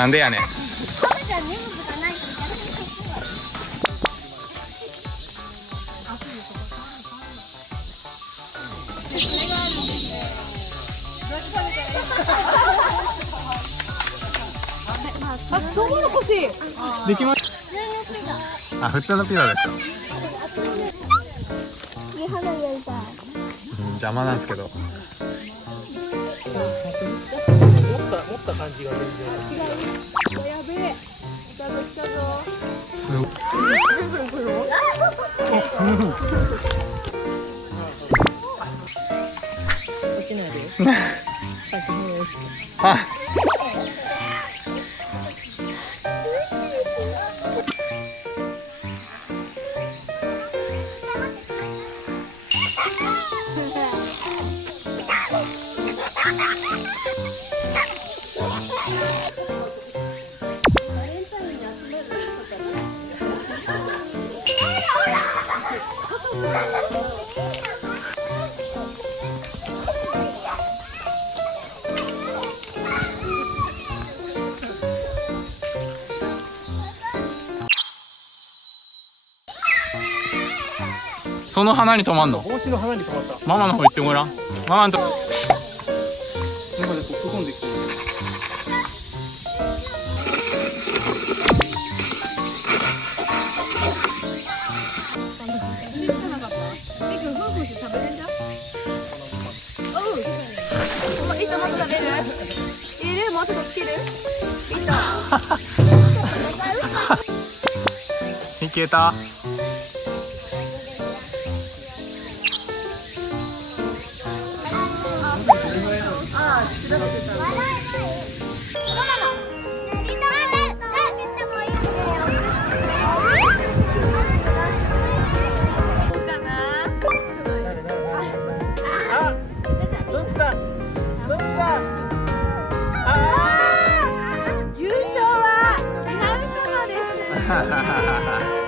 なんでやねん。あ、トウモロコシ。できました。あ、普通のピザですか。邪魔なんですけど。持った感じが全然。やべえ。来たぞ来たぞ。落ちないでよ。先に美味しく。あ。その花に止まんの。帽子の花に止まった。ママの方行ってごらん。ママのと。中でポップコーンできてる。もうちょっとつける？いけた。優勝はリハルトマです。